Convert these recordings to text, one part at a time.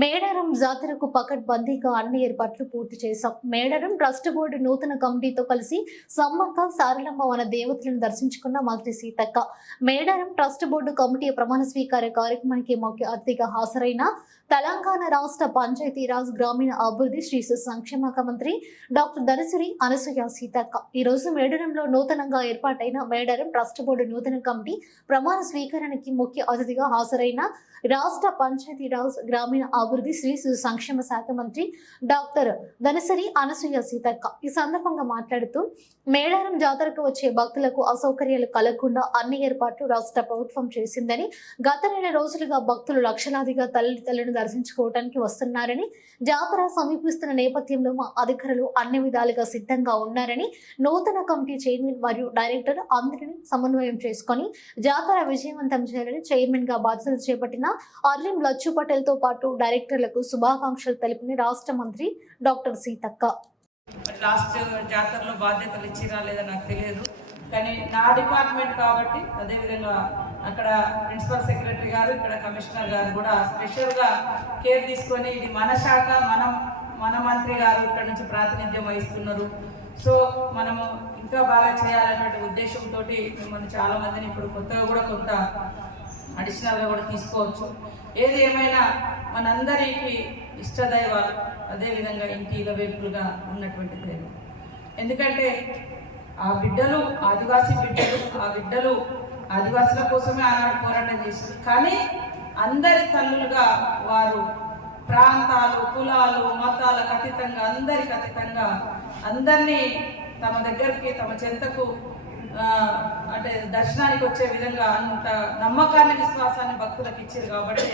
మేడారం జాతరకు పకడ్బందీగా అన్ని ఏర్పాట్లు పూర్తి చేశాం. మేడారం ట్రస్ట్ బోర్డు నూతన కమిటీతో కలిసి సమ్మక్క సారలమ్మ వన దేవతలను దర్శించుకున్న మంత్రి Seethakka. Medaram trust board committee ప్రమాణ స్వీకార కార్యక్రమానికి ముఖ్య అతిథిగా హాజరైన తెలంగాణ రాష్ట్ర పంచాయతీరాజ్ గ్రామీణ అభివృద్ధి శ్రీ సంక్షేమక మంత్రి డాక్టర్ దనసిరి అనసూయ సీతక్క. ఈ రోజు మేడారంలో నూతనంగా ఏర్పాటైన మేడారం ట్రస్ట్ బోర్డు నూతన కమిటీ ప్రమాణ స్వీకారానికి ముఖ్య అతిథిగా హాజరైన రాష్ట్ర పంచాయతీరాజ్ గ్రామీణ అభివృద్ధి శ్రీ శిశు సంక్షేమ శాఖ మంత్రి డాక్టర్ దనసరి అనసూయ సీతక్క. ఈ సందర్భంగా మాట్లాడుతూ మేడారం జాతరకు వచ్చే భక్తులకు అసౌకర్యాలు కలగకుండా అన్ని ఏర్పాట్లు రాష్ట్ర ప్రభుత్వం చేసిందని గత నెల రోజులుగా భక్తులు లక్షలాదిగా తల్లి తల్లిని దర్శించుకోవడానికి వస్తున్నారని జాతర సమీపిస్తున్న నేపథ్యంలో మా అధికారులు అన్ని విధాలుగా సిద్ధంగా ఉన్నారని నూతన కమిటీ చైర్మన్ మరియు డైరెక్టర్ అందరినీ సమన్వయం చేసుకొని జాతర విజయవంతం చేయాలని చైర్మన్గా బాధ్యతలు చేపట్టిన అర్లిం లచ్చు పటేల్తో పాటు డైరెక్టర్లకు శుభాకాంక్షలు తెలిపిన రాష్ట్ర మంత్రి డాక్టర్ సీతక్క. లాస్ట్ జాతరలో బాధ్యతలు ఇచ్చిరా లేదా నాకు తెలియదు. కానీ నా డిపార్ట్మెంట్ కాబట్టి అదేవిధంగా అక్కడ ప్రిన్సిపల్ సెక్రటరీ గారు ఇక్కడ కమిషనర్ గారు కూడా స్పెషల్గా కేర్ తీసుకొని ఇది మన శాఖ మనం మన మంత్రి గారు ఇక్కడ నుంచి ప్రాతినిధ్యం వహిస్తున్నారు. సో మనము ఇంకా బాగా చేయాలన్నటువంటి ఉద్దేశంతో మిమ్మల్ని చాలా మందిని ఇప్పుడు కొత్తగా కూడా కొంత అడిషనల్గా కూడా తీసుకోవచ్చు. ఏది ఏమైనా మనందరికీ ఇష్టదైవ అదేవిధంగా ఇంటి ఇలవేపులుగా ఉన్నటువంటి దైవం ఎందుకంటే ఆ బిడ్డలు ఆదివాసీ బిడ్డలు ఆ బిడ్డలు ఆదివాసుల కోసమే ఆనాడు పోరాటం చేశారు కానీ అందరి తల్లులుగా వారు ప్రాంతాలు కులాలు మతాలకు అతీతంగా అందరికి అతీతంగా అందరినీ తమ దగ్గరికి తమ చెంతకు అంటే దర్శనానికి వచ్చే విధంగా అంత నమ్మకాన్ని విశ్వాసాన్ని భక్తులకు ఇచ్చారు కాబట్టి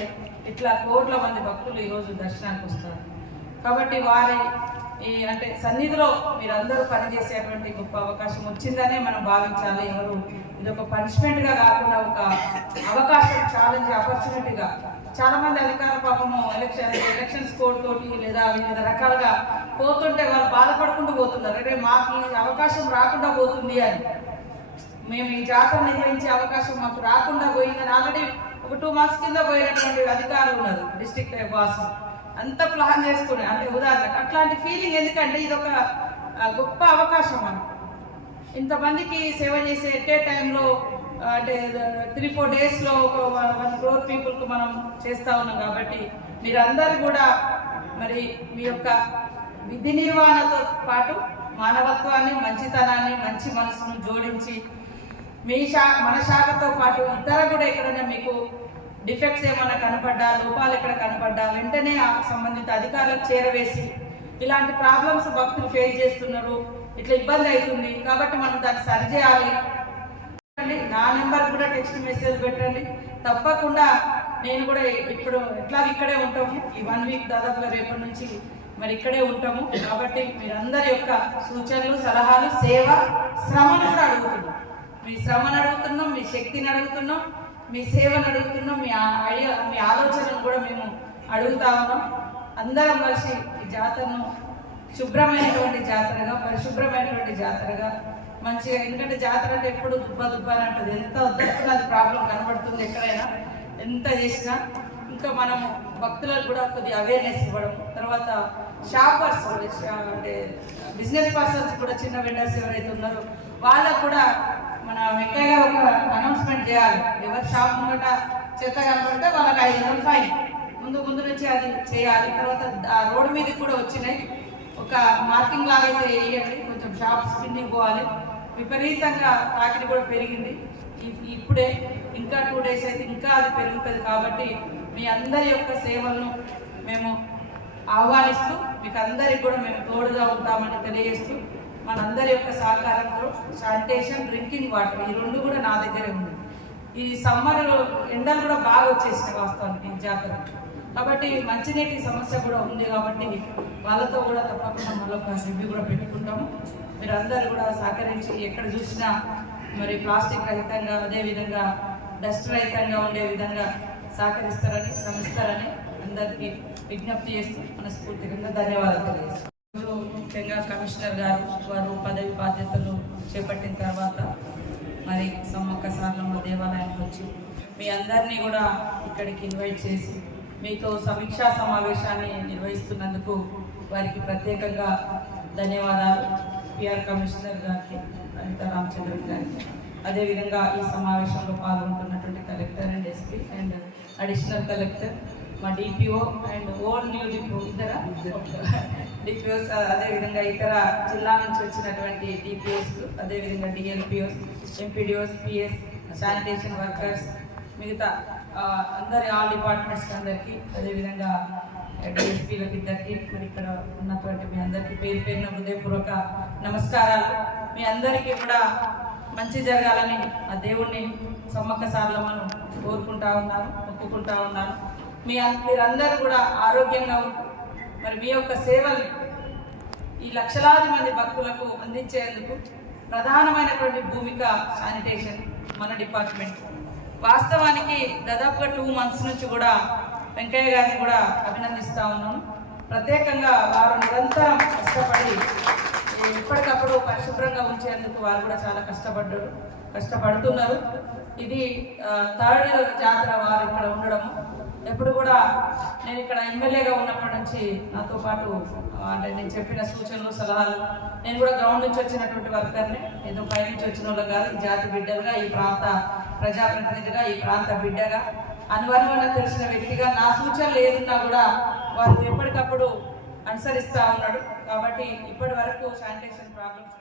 ఇట్లా కోట్ల మంది భక్తులు ఈరోజు దర్శనానికి వస్తారు. కాబట్టి వారి ఈ అంటే సన్నిధిలో మీరందరూ పనిచేసేటువంటి గొప్ప అవకాశం వచ్చిందనే మనం భావించాలి. ఎవరు ఇది ఒక పనిష్మెంట్గా కాకుండా ఒక అవకాశం ఛాలెంజ్ ఆపర్చునిటీగా చాలా మంది అధికార పాపము ఎలక్షన్ ఎలక్షన్స్ కోడ్ తోటి లేదా వివిధ రకాలుగా పోతుంటే వాళ్ళు బాధపడుకుంటూ పోతున్నారు. అంటే మాకు అవకాశం రాకుండా పోతుంది అని. మేము ఈ జాతర నిర్వహించే అవకాశం మాకు రాకుండా పోయిందని ఆల్రెడీ ఒక టూ మంత్స్ కింద పోయినటువంటి అధికారులు ఉన్నారు డిస్ట్రిక్ట్ బాస్ అంత ప్లాన్ చేసుకుని అంటే ఉదాహరణకు అట్లాంటి ఫీలింగ్ ఎందుకంటే ఇది ఒక గొప్ప అవకాశం మనకు ఇంతమందికి సేవ చేసే ఎట్ టైంలో అంటే త్రీ ఫోర్ డేస్లో ఒక వన్ క్రోర్ పీపుల్కి మనం చేస్తా ఉన్నాం కాబట్టి మీరందరూ కూడా మరి మీ యొక్క విధి నిర్వహణతో పాటు మానవత్వాన్ని మంచితనాన్ని మంచి మనసును జోడించి మీ శా మన శాఖతో పాటు ఇతర కూడా ఎక్కడైనా మీకు డిఫెక్ట్స్ ఏమైనా కనపడ్డా లోపాలు ఎక్కడ కనపడ్డా వెంటనే ఆ సంబంధిత అధికారులకు చేరవేసి ఇలాంటి ప్రాబ్లమ్స్ భక్తులు ఫేస్ చేస్తున్నారు ఇట్లా ఇబ్బంది అవుతుంది కాబట్టి మనం దాన్ని సరిచేయాలి నా నెంబర్ కూడా టెక్స్ట్ మెసేజ్ పెట్టండి. తప్పకుండా నేను కూడా ఇప్పుడు ఎట్లా ఇక్కడే ఉంటాము ఈ వన్ వీక్ దాదాపుగా రేపటి నుంచి మరి ఇక్కడే ఉంటాము. కాబట్టి మీరందరి యొక్క సూచనలు సలహాలు సేవ శ్రమను కూడా అడుగుతున్నాం. మీ శ్రమను అడుగుతున్నాం మీ శక్తిని అడుగుతున్నాం మీ సేవను అడుగుతున్నాం మీ మీ ఆలోచనను కూడా మేము అడుగుతా ఉన్నాం. అందరం కలిసి ఈ జాతరను శుభ్రమైనటువంటి జాతరగా పరిశుభ్రమైనటువంటి జాతరగా మంచిగా ఎందుకంటే జాతర అంటే ఎప్పుడు దుబ్బ దుబ్బ అని అంటుంది. ఎంత వద్దనుకున్నా అది ప్రాబ్లం కనబడుతుంది ఎక్కడైనా ఎంత చేసినా. ఇంకా మనము భక్తులకు కూడా కొద్దిగా అవేర్నెస్ ఇవ్వడం తర్వాత షాపర్స్ అంటే బిజినెస్ పర్సన్స్ కూడా చిన్న వెండర్స్ ఎవరైతే ఉన్నారో వాళ్ళకు కూడా మన వెంకయ్య ఒక అనౌన్స్మెంట్ చేయాలి. ఎవరి షాప్ ముంగట చెత్త కనబడితే వాళ్ళకి ఐదు వందలు ఫైన్. ముందు ముందు నుంచి అది చేయాలి. తర్వాత ఆ రోడ్డు మీదకి కూడా వచ్చినాయి. ఒక మార్కింగ్ లాగా అయితే వేయండి. కొంచెం షాప్స్ కిందికి పోవాలి. విపరీతంగా తాకిడి కూడా పెరిగింది. ఇప్పుడే ఇంకా టూ డేస్ అయితే ఇంకా అది పెరుగుతుంది. కాబట్టి మీ అందరి యొక్క సేవలను మేము ఆహ్వానిస్తూ మీకు అందరికి కూడా మేము తోడుగా ఉంటామని తెలియజేస్తూ మనందరి యొక్క సహకారంతో శానిటేషన్ డ్రింకింగ్ వాటర్ ఈ రెండు కూడా నా దగ్గరే ఉంది. ఈ సమ్మర్లో ఎండలు కూడా బాగా వచ్చేసినాయి వాస్తవానికి ఈ జాతర. కాబట్టి మంచినీటి సమస్య కూడా ఉంది కాబట్టి వాళ్ళతో కూడా తప్పకుండా మళ్ళీ రివ్యూ కూడా పెట్టుకుంటాము. మీరు అందరూ కూడా సహకరించి ఎక్కడ చూసినా మరి ప్లాస్టిక్ రహితంగా అదేవిధంగా డస్ట్ రహితంగా ఉండే విధంగా సహకరిస్తారని శ్రమిస్తారని అందరికీ విజ్ఞప్తి చేస్తూ మనస్ఫూర్తిగా ధన్యవాదాలు తెలియజేస్తాను ముఖ్యంగా కమిషనర్ గారు వారు పదవి బాధ్యతలు చేపట్టిన తర్వాత మరి సమ్మక్క సార్లమ్మ దేవాలయానికి వచ్చి మీ అందరినీ కూడా ఇక్కడికి ఇన్వైట్ చేసి మీతో సమీక్షా సమావేశాన్ని నిర్వహిస్తున్నందుకు వారికి ప్రత్యేకంగా ధన్యవాదాలు. పిఆర్ కమిషనర్ గారికి అనిత రామచంద్రన్ గారికి. అదేవిధంగా ఈ సమావేశంలో పాల్గొంటున్నటువంటి collector and SP and additional collector మా DPO and old new DPO ఇతర డిపిఓస్ అదేవిధంగా ఇతర జిల్లా నుంచి వచ్చినటువంటి డిపిఓస్ అదేవిధంగా DLPOs MPDOs PS sanitation workers మిగతా అందరి ఆల్ డిపార్ట్మెంట్స్ అందరికీ అదేవిధంగా డిఎస్పీలకు ఇద్దరికి మరి ఇక్కడ ఉన్నటువంటి మీ అందరికీ పేరు పేరున హృదయపూర్వక నమస్కారాలు. మీ అందరికీ కూడా మంచి జరగాలని ఆ దేవుణ్ణి సమ్మక్క సార్లమ్మను కోరుకుంటా ఉన్నాను ఒప్పుకుంటా ఉన్నాను. మీ మీరందరూ కూడా ఆరోగ్యంగా ఉంటూ మరి మీ యొక్క సేవల్ని ఈ లక్షలాది మంది భక్తులకు అందించేందుకు ప్రధానమైనటువంటి భూమిక శానిటేషన్ మన డిపార్ట్మెంట్. వాస్తవానికి దాదాపుగా టూ మంత్స్ నుంచి కూడా వెంకయ్య గారిని కూడా అభినందిస్తూ ఉన్నాను. ప్రత్యేకంగా వారు నిరంతరం కష్టపడి ఎప్పటికప్పుడు పరిశుభ్రంగా ఉంచేందుకు వారు కూడా చాలా కష్టపడ్డారు కష్టపడుతున్నారు. ఇది ఆ, థర్డ్ జాతర వారు ఇక్కడ ఉండడం ఎప్పుడు కూడా నేను ఇక్కడ ఎమ్మెల్యేగా ఉన్నప్పటి నుంచి నాతో పాటు అంటే నేను చెప్పిన సూచనలు సలహాలు నేను కూడా గ్రౌండ్ నుంచి వచ్చినటువంటి వర్కర్ని ఏదో పై నుంచి వచ్చిన వాళ్ళు కాదు ఈ జాతి బిడ్డలుగా ఈ ప్రాంత ప్రజాప్రతినిధిగా ఈ ప్రాంత బిడ్డగా అనువనువన తెలిసిన వ్యక్తిగా నా సూచనలు ఏదున్నా కూడా వారు ఎప్పటికప్పుడు అనుసరిస్తా ఉన్నాడు. కాబట్టి ఇప్పటి వరకు శానిటేషన్ ప్రాబ్లమ్స్